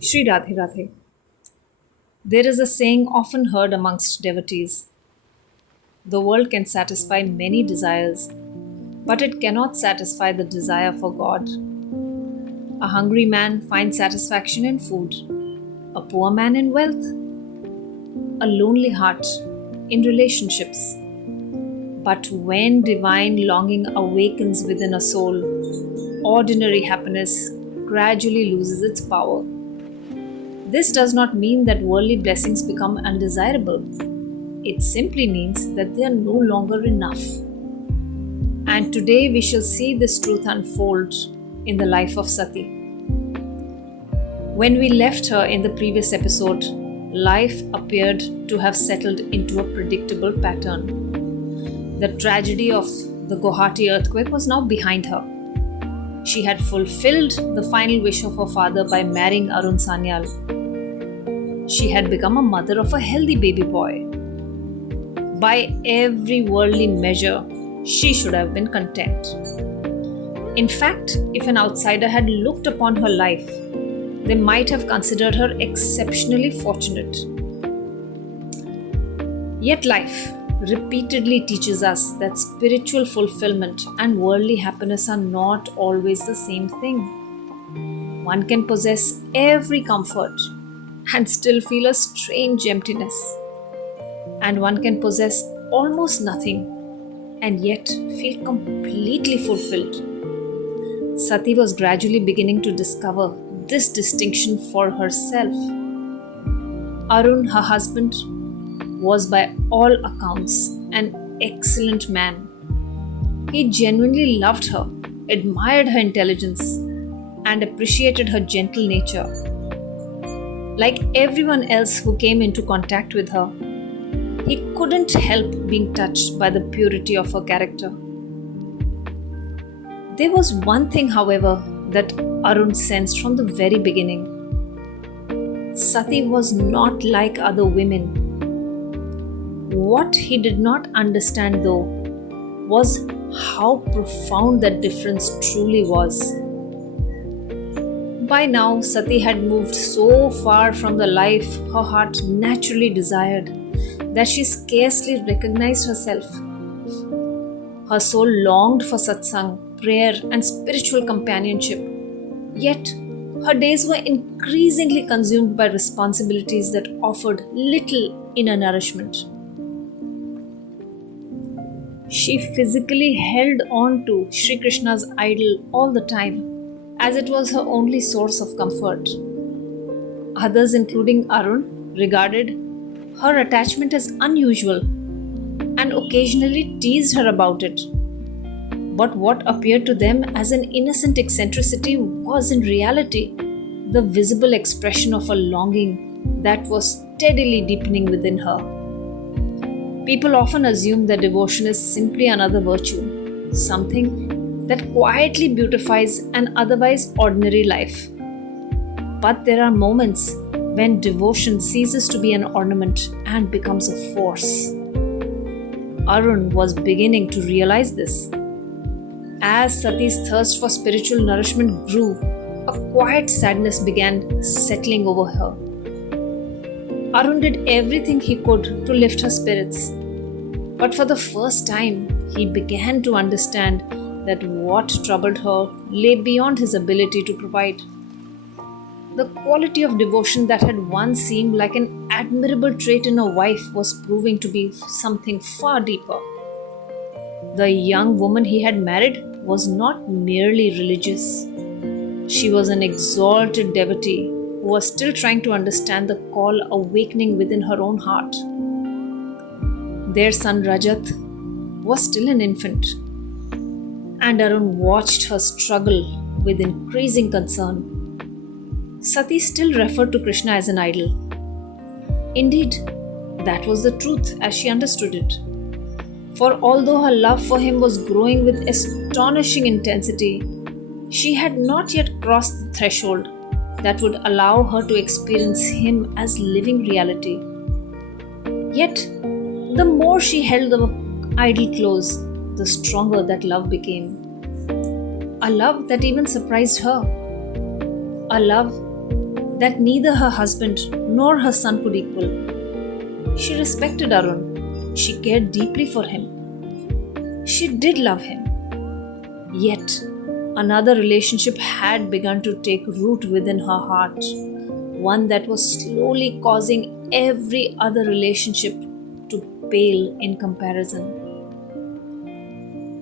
Shri Radhe Radhe. There is a saying often heard amongst devotees: the world can satisfy many desires, but it cannot satisfy the desire for God. A hungry man finds satisfaction in food, a poor man in wealth, a lonely heart in relationships. But when divine longing awakens within a soul, ordinary happiness gradually loses its power. This does not mean that worldly blessings become undesirable. It simply means that they are no longer enough. And today we shall see this truth unfold in the life of Sati. When we left her in the previous episode, life appeared to have settled into a predictable pattern. The tragedy of the Guwahati earthquake was now behind her. She had fulfilled the final wish of her father by marrying Arun Sanyal. She had become a mother of a healthy baby boy. By every worldly measure, she should have been content. In fact, if an outsider had looked upon her life, they might have considered her exceptionally fortunate. Yet life repeatedly teaches us that spiritual fulfillment and worldly happiness are not always the same thing. One can possess every comfort and still feel a strange emptiness. And one can possess almost nothing and yet feel completely fulfilled. Sati was gradually beginning to discover this distinction for herself. Arun, her husband, was by all accounts an excellent man. He genuinely loved her, admired her intelligence, and appreciated her gentle nature. Like everyone else who came into contact with her, he couldn't help being touched by the purity of her character. There was one thing, however, that Arun sensed from the very beginning. Sati was not like other women. What he did not understand, though, was how profound that difference truly was. By now, Sati had moved so far from the life her heart naturally desired that she scarcely recognized herself. Her soul longed for satsang, prayer, and spiritual companionship. Yet, her days were increasingly consumed by responsibilities that offered little inner nourishment. She physically held on to Sri Krishna's idol all the time, as it was her only source of comfort. Others, including Arun, regarded her attachment as unusual and occasionally teased her about it. But what appeared to them as an innocent eccentricity was in reality the visible expression of a longing that was steadily deepening within her. People often assume that devotion is simply another virtue, something that quietly beautifies an otherwise ordinary life. But there are moments when devotion ceases to be an ornament and becomes a force. Arun was beginning to realize this. As Sati's thirst for spiritual nourishment grew, a quiet sadness began settling over her. Arun did everything he could to lift her spirits, but for the first time, he began to understand that what troubled her lay beyond his ability to provide. The quality of devotion that had once seemed like an admirable trait in a wife was proving to be something far deeper. The young woman he had married was not merely religious. She was an exalted devotee who was still trying to understand the call awakening within her own heart. Their son Rajat was still an infant, and Arun watched her struggle with increasing concern. Sati still referred to Krishna as an idol. Indeed, that was the truth as she understood it. For although her love for him was growing with astonishing intensity, she had not yet crossed the threshold that would allow her to experience him as living reality. Yet, the more she held the idol close, the stronger that love became. A love that even surprised her. A love that neither her husband nor her son could equal. She respected Arun. She cared deeply for him. She did love him. Yet, another relationship had begun to take root within her heart, one that was slowly causing every other relationship to pale in comparison.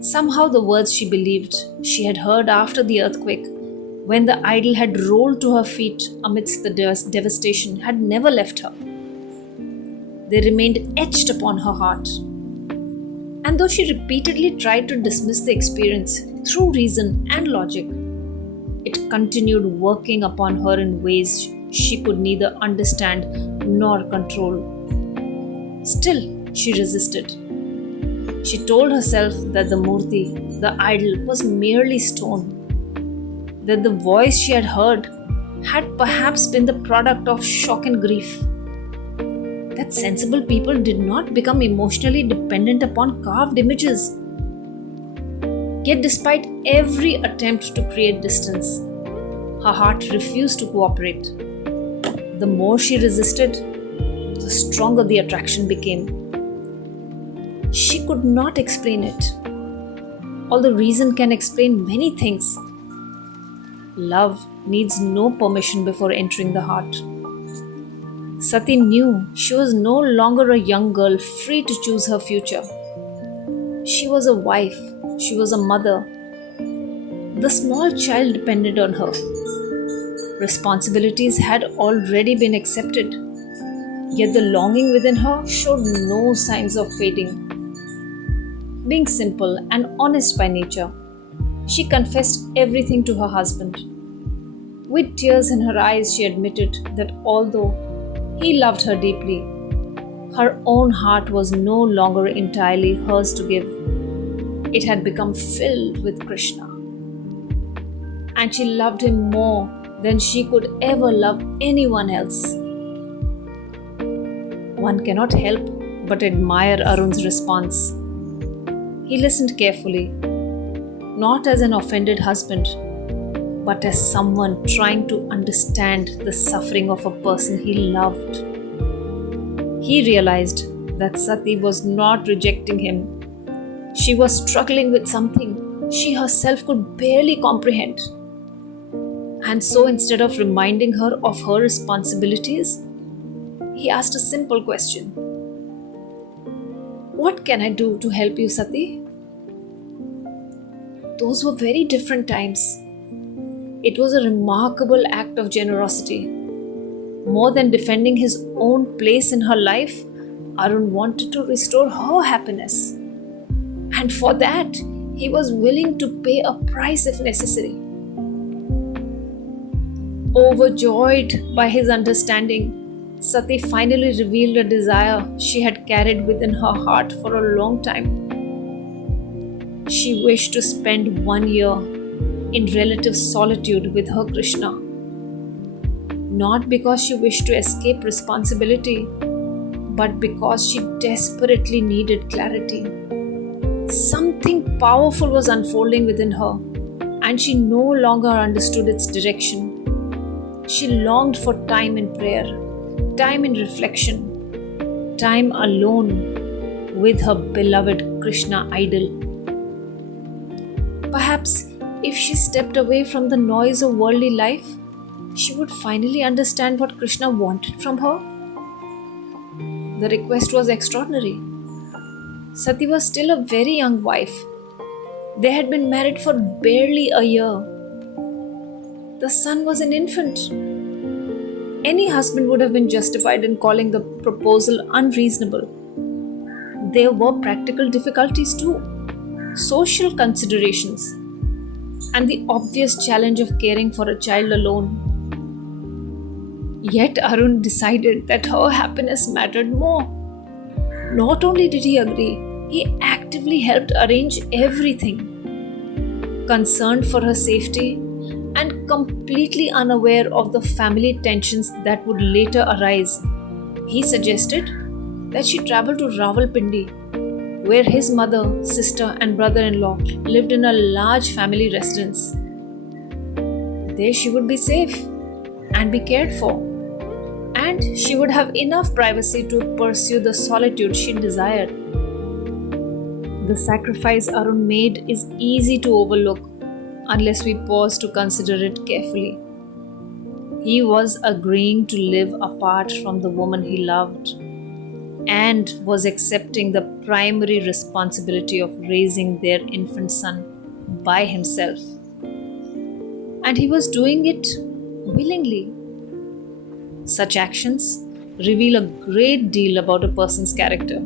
Somehow, the words she believed she had heard after the earthquake, when the idol had rolled to her feet amidst the devastation, had never left her. They remained etched upon her heart. And though she repeatedly tried to dismiss the experience through reason and logic, it continued working upon her in ways she could neither understand nor control. Still, she resisted. She told herself that the murti, the idol, was merely stone, that the voice she had heard had perhaps been the product of shock and grief, that sensible people did not become emotionally dependent upon carved images. Yet, despite every attempt to create distance, her heart refused to cooperate. The more she resisted, the stronger the attraction became. She could not explain it, although reason can explain many things. Love needs no permission before entering the heart. Sati knew she was no longer a young girl free to choose her future. She was a wife, she was a mother. The small child depended on her. Responsibilities had already been accepted, yet the longing within her showed no signs of fading. Being simple and honest by nature, she confessed everything to her husband. With tears in her eyes, she admitted that although he loved her deeply, her own heart was no longer entirely hers to give. It had become filled with Krishna. And she loved him more than she could ever love anyone else. One cannot help but admire Arun's response. He listened carefully, not as an offended husband, but as someone trying to understand the suffering of a person he loved. He realized that Sati was not rejecting him. She was struggling with something she herself could barely comprehend. And so instead of reminding her of her responsibilities, he asked a simple question. What can I do to help you, Sati? Those were very different times. It was a remarkable act of generosity. More than defending his own place in her life, Arun wanted to restore her happiness. And for that, he was willing to pay a price if necessary. Overjoyed by his understanding, Sati finally revealed a desire she had carried within her heart for a long time. She wished to spend 1 year in relative solitude with her Krishna. Not because she wished to escape responsibility, but because she desperately needed clarity. Something powerful was unfolding within her, and she no longer understood its direction. She longed for time in prayer, time in reflection, time alone with her beloved Krishna idol. Perhaps if she stepped away from the noise of worldly life, she would finally understand what Krishna wanted from her. The request was extraordinary. Sati was still a very young wife. They had been married for barely a year. The son was an infant. Any husband would have been justified in calling the proposal unreasonable. There were practical difficulties too, social considerations, and the obvious challenge of caring for a child alone. Yet Arun decided that her happiness mattered more. Not only did he agree, he actively helped arrange everything. Concerned for her safety and completely unaware of the family tensions that would later arise, he suggested that she travel to Rawalpindi, where his mother, sister, and brother-in-law lived in a large family residence. There she would be safe, and be cared for, and she would have enough privacy to pursue the solitude she desired. The sacrifice Arun made is easy to overlook unless we pause to consider it carefully. He was agreeing to live apart from the woman he loved and was accepting the primary responsibility of raising their infant son by himself. And he was doing it willingly. Such actions reveal a great deal about a person's character.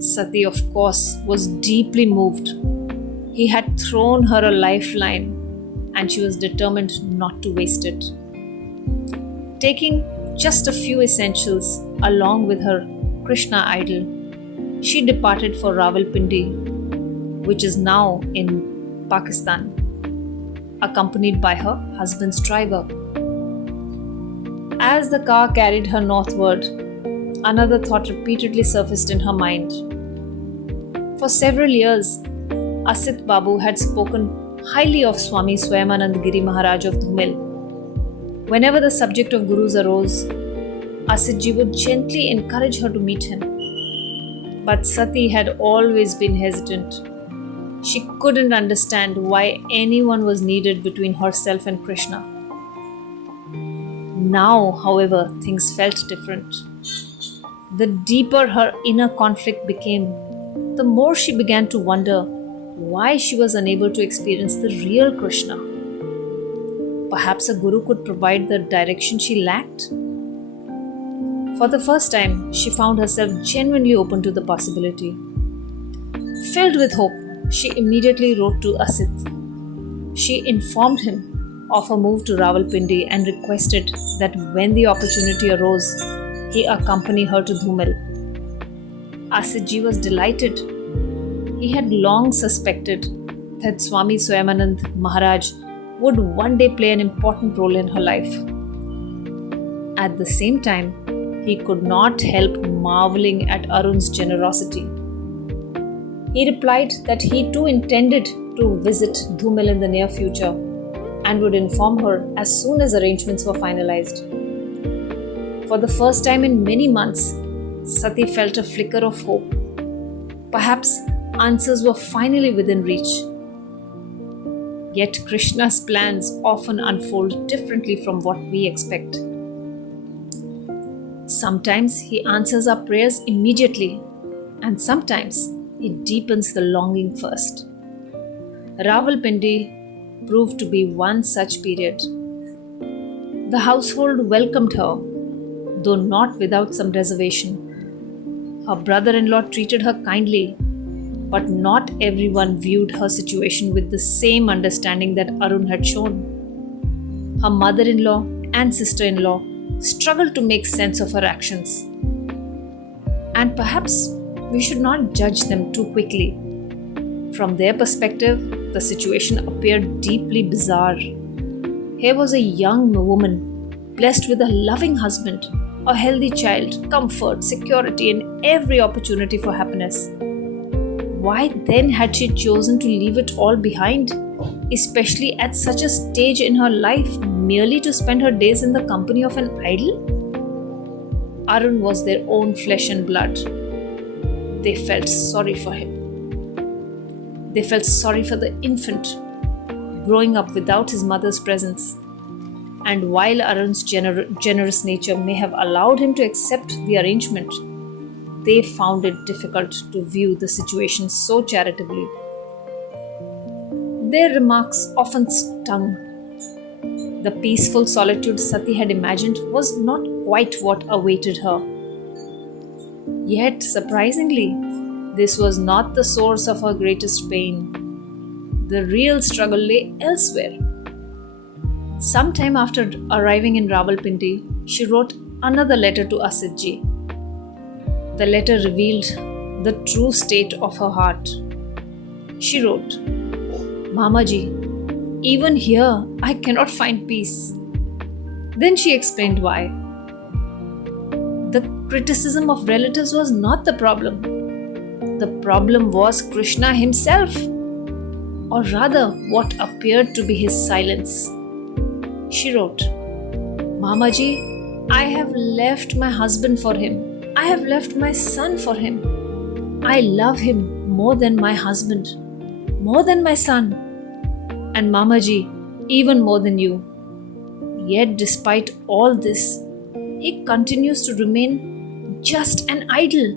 Sati, of course, was deeply moved. He had thrown her a lifeline and she was determined not to waste it. Taking just a few essentials along with her Krishna idol, she departed for Rawalpindi, which is now in Pakistan, accompanied by her husband's driver. As the car carried her northward, another thought repeatedly surfaced in her mind. For several years, Asit Babu had spoken highly of Swami Swayamanand Giri Maharaj of Dhumil. Whenever the subject of gurus arose, Asitji would gently encourage her to meet him. But Sati had always been hesitant. She couldn't understand why anyone was needed between herself and Krishna. Now, however, things felt different. The deeper her inner conflict became, the more she began to wonder why she was unable to experience the real Krishna. Perhaps a guru could provide the direction she lacked? For the first time, she found herself genuinely open to the possibility. Filled with hope, she immediately wrote to Asit. She informed him of her move to Rawalpindi and requested that when the opportunity arose, he accompany her to Dhumil. Asitji was delighted. He had long suspected that Swami Swayamanand Maharaj would one day play an important role in her life. At the same time, he could not help marveling at Arun's generosity. He replied that he too intended to visit Dhumil in the near future and would inform her as soon as arrangements were finalized. For the first time in many months, Sati felt a flicker of hope. Perhaps answers were finally within reach. Yet Krishna's plans often unfold differently from what we expect. Sometimes he answers our prayers immediately, and sometimes he deepens the longing first. Rawalpindi proved to be one such period. The household welcomed her, though not without some reservation. Her brother-in-law treated her kindly, but not everyone viewed her situation with the same understanding that Arun had shown. Her mother-in-law and sister-in-law struggled to make sense of her actions. And perhaps we should not judge them too quickly. From their perspective, the situation appeared deeply bizarre. Here was a young woman, blessed with a loving husband, a healthy child, comfort, security, and every opportunity for happiness. Why then had she chosen to leave it all behind, especially at such a stage in her life, merely to spend her days in the company of an idol? Arun was their own flesh and blood. They felt sorry for him. They felt sorry for the infant growing up without his mother's presence. And while Arun's generous nature may have allowed him to accept the arrangement, they found it difficult to view the situation so charitably. Their remarks often stung. The peaceful solitude Sati had imagined was not quite what awaited her. Yet, surprisingly, this was not the source of her greatest pain. The real struggle lay elsewhere. Sometime after arriving in Rawalpindi, she wrote another letter to Asitji. The letter revealed the true state of her heart. She wrote, "Mamaji, even here I cannot find peace." Then she explained why. The criticism of relatives was not the problem. The problem was Krishna himself, or rather, what appeared to be his silence. She wrote, Mamaji, I have left my husband for him. I have left my son for him. I love him more than my husband, more than my son, and Mamaji, even more than you. Yet, despite all this, he continues to remain just an idol.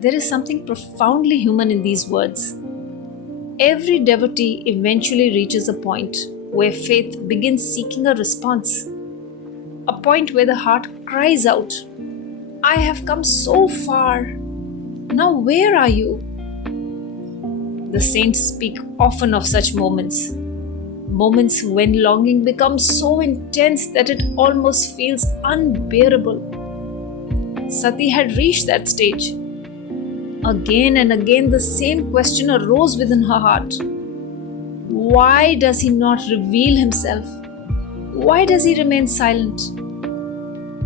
There is something profoundly human in these words. Every devotee eventually reaches a point where faith begins seeking a response, a point where the heart cries out, I have come so far. Now, where are you? The saints speak often of such moments. Moments when longing becomes so intense that it almost feels unbearable. Sati had reached that stage. Again and again, the same question arose within her heart. Why does he not reveal himself? Why does he remain silent?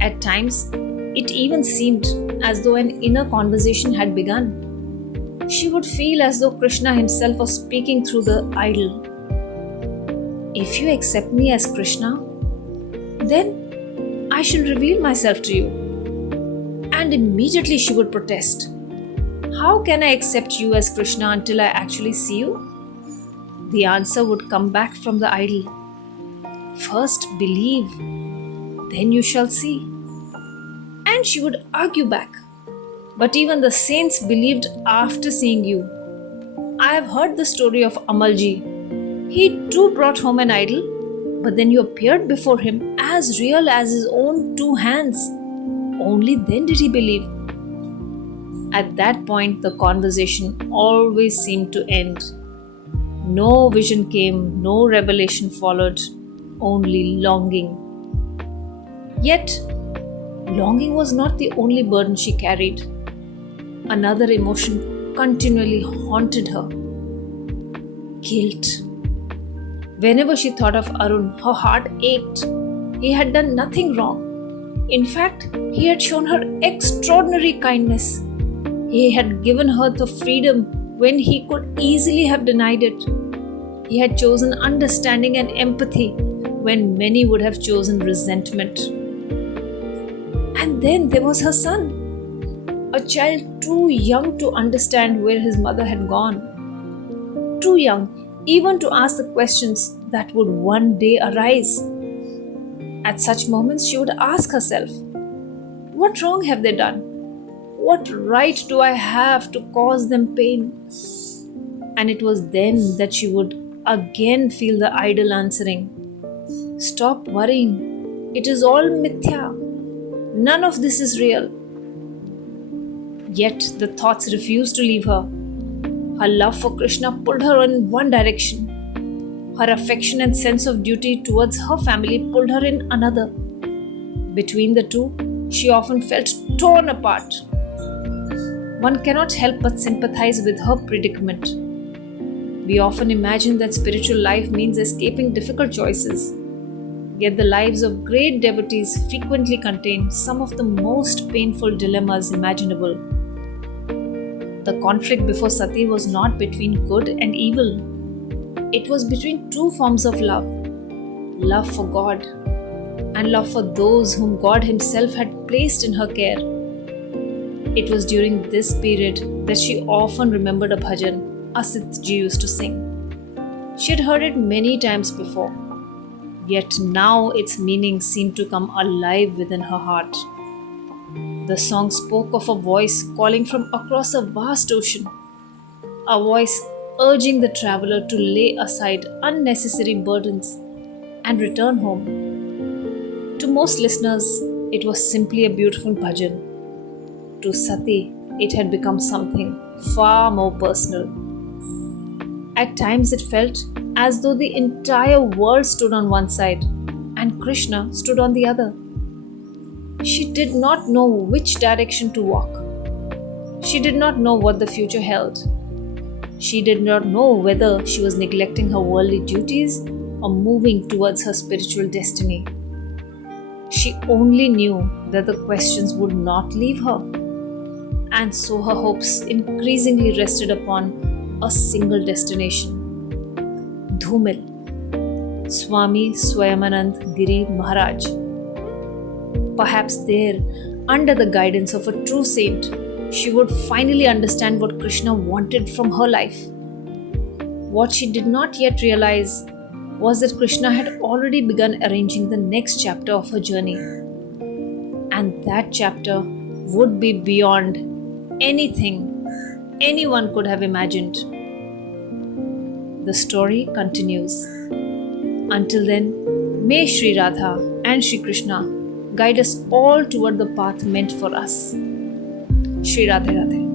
At times, it even seemed as though an inner conversation had begun. She would feel as though Krishna himself was speaking through the idol. If you accept me as Krishna, then I shall reveal myself to you. And immediately she would protest. How can I accept you as Krishna until I actually see you? The answer would come back from the idol. First believe, then you shall see. And she would argue back. But even the saints believed after seeing you. I have heard the story of Amalji. He too brought home an idol, but then you appeared before him as real as his own two hands. Only then did he believe. At that point, the conversation always seemed to end. No vision came, no revelation followed, only longing. Yet, longing was not the only burden she carried. Another emotion continually haunted her. Guilt. Whenever she thought of Arun, her heart ached. He had done nothing wrong. In fact, he had shown her extraordinary kindness. He had given her the freedom when he could easily have denied it. He had chosen understanding and empathy when many would have chosen resentment. And then there was her son, a child too young to understand where his mother had gone, too young even to ask the questions that would one day arise. At such moments, she would ask herself, what wrong have they done? What right do I have to cause them pain? And it was then that she would again feel the idol answering, stop worrying. It is all mithya. None of this is real. Yet the thoughts refused to leave her. Her love for Krishna pulled her in one direction. Her affection and sense of duty towards her family pulled her in another. Between the two, she often felt torn apart. One cannot help but sympathize with her predicament. We often imagine that spiritual life means escaping difficult choices. Yet the lives of great devotees frequently contain some of the most painful dilemmas imaginable. The conflict before Sati was not between good and evil. It was between two forms of love. Love for God and love for those whom God Himself had placed in her care. It was during this period that she often remembered a bhajan Asit ji used to sing. She had heard it many times before, yet now its meaning seemed to come alive within her heart. The song spoke of a voice calling from across a vast ocean, a voice urging the traveler to lay aside unnecessary burdens and return home. To most listeners, it was simply a beautiful bhajan. To Sati, it had become something far more personal. At times, it felt as though the entire world stood on one side and Krishna stood on the other. She did not know which direction to walk. She did not know what the future held. She did not know whether she was neglecting her worldly duties or moving towards her spiritual destiny. She only knew that the questions would not leave her, and so her hopes increasingly rested upon a single destination, Dhumil. Swami Swayamanand Giri Maharaj. Perhaps there, under the guidance of a true saint, she would finally understand what Krishna wanted from her life. What she did not yet realize was that Krishna had already begun arranging the next chapter of her journey. And that chapter would be beyond anything anyone could have imagined. The story continues. Until then, may Sri Radha and Sri Krishna guide us all toward the path meant for us. Shri Radhe Radhe.